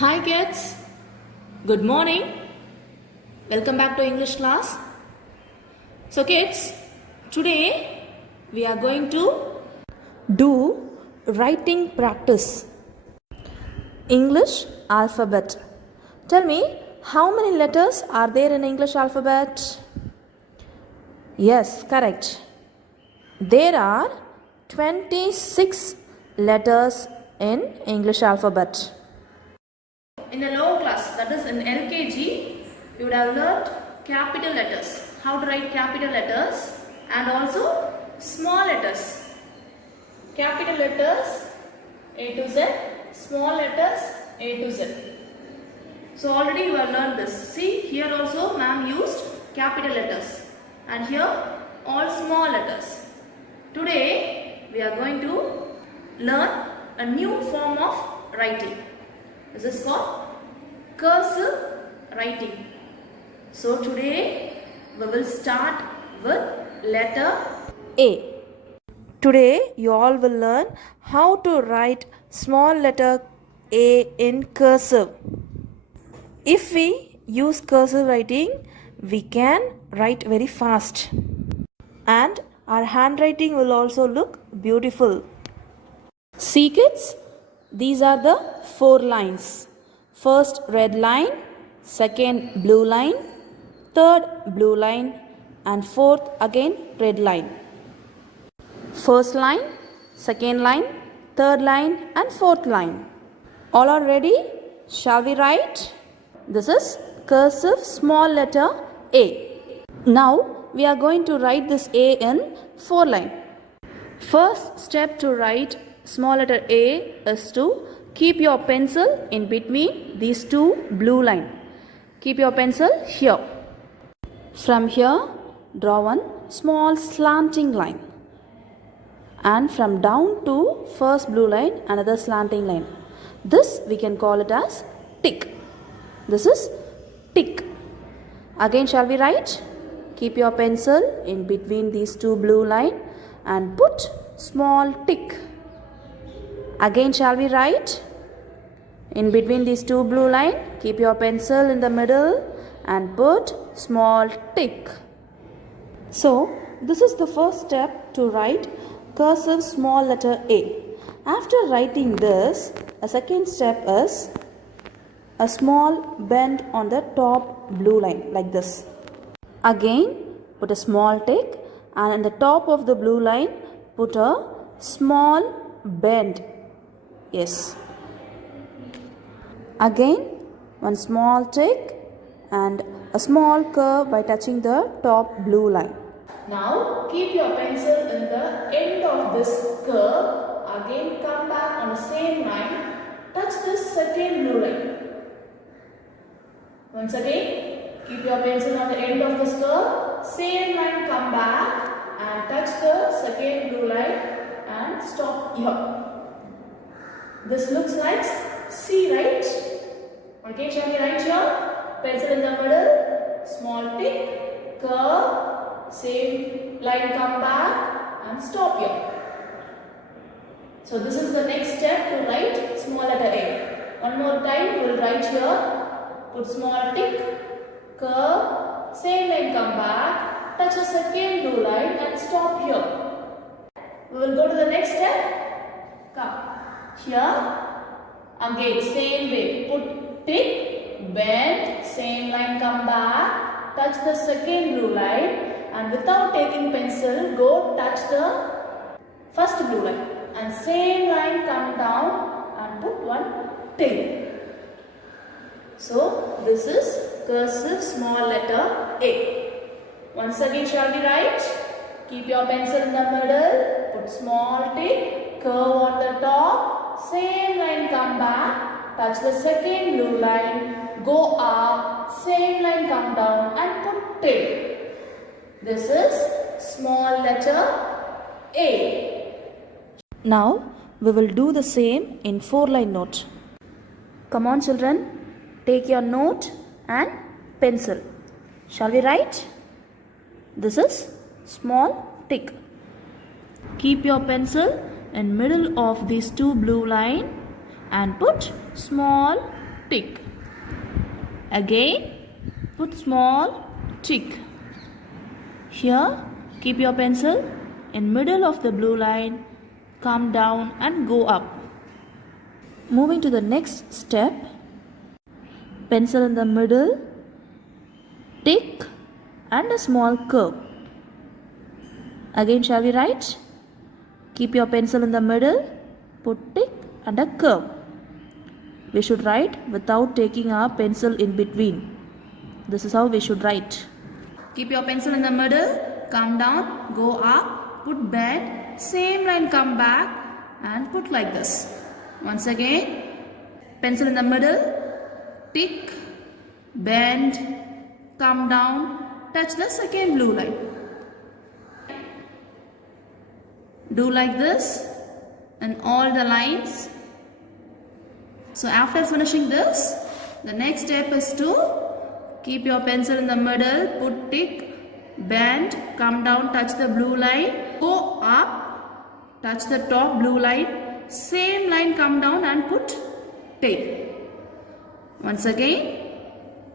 Hi kids, good morning. Welcome back to English class. So kids, today we are going to do writing practice. English alphabet. Tell me, how many letters are there in English alphabet? Yes, correct. There are 26 letters in English alphabet. In the lower class, that is in LKG, you would have learnt capital letters, how to write capital letters and also small letters. Capital letters A to Z, small letters A to Z. So already you have learned this. See, here also ma'am used capital letters and here all small letters. Today we are going to learn a new form of writing. This is called cursive writing. So today we will start with letter A. Today you all will learn how to write small letter A in cursive. If we use cursive writing, we can write very fast and our handwriting will also look beautiful. See kids, these are the 4 lines. First red line, second blue line, third blue line and fourth again red line. First line, second line, third line and fourth line. All are ready? Shall we write? This is cursive small letter A. Now we are going to write this A in 4 lines. First step to write small letter A is to keep your pencil in between these 2 blue lines. Keep your pencil here. From here, draw one small slanting line. And from down to first blue line, another slanting line. This we can call it as tick. This is tick. Again, shall we write? Keep your pencil in between these 2 blue lines and put small tick. Again, shall we write? In between these 2 blue lines, keep your pencil in the middle and put small tick. So, this is the first step to write cursive small letter A. After writing this, a second step is a small bend on the top blue line like this. Again, put a small tick and in the top of the blue line, put a small bend. Yes. Again, one small tick and a small curve by touching the top blue line. Now, keep your pencil in the end of this curve. Again, come back on the same line. Touch this second blue line. Once again, keep your pencil on the end of this curve. Same line, come back and touch the second blue line and stop here. This looks like C, right? Okay, shall we write here? Pencil in the middle, small tick, curve, same line come back and stop here. So this is the next step to write small letter A. One more time, we will write here, put small tick, curve, same line come back, touch the second blue line and stop here. We will go to the next step. Come. Here, again same way, put tick, bend, same line come back, touch the second blue line and without taking pencil, go touch the first blue line and same line come down and put one tick. So, this is cursive small letter A. Once again, shall we write? Keep your pencil in the middle, put small tick, curve on the top, same line come back, touch the second blue line, go up, same line come down and put tick. This is small letter A. Now we will do the same in 4-line note. Come on children, take your note and pencil. Shall we write? This is small tick. Keep your pencil in middle of these 2 blue line and put small tick. Again, put small tick. Here, keep your pencil in middle of the blue line, come down and go up. Moving to the next step, pencil in the middle, tick and a small curve. Again, shall we write? Keep your pencil in the middle, put tick and a curve. We should write without taking our pencil in between. This is how we should write. Keep your pencil in the middle, come down, go up, put bend, same line come back and put like this. Once again, pencil in the middle, tick, bend, come down, touch the second blue line. Do like this in all the lines. So after finishing this, the next step is to keep your pencil in the middle, put tick, bend, come down, touch the blue line, go up, touch the top blue line, same line come down and put tick. Once again,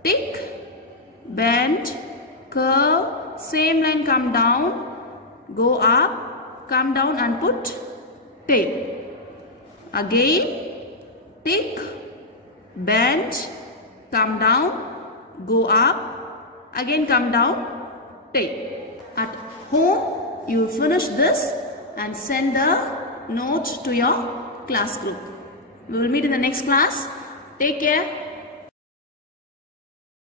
tick, bend, curve, same line come down, go up, come down and put tick. Again, tick, bend, come down, go up, again come down, tick. At home, you finish this and send the note to your class group. We will meet in the next class. Take care.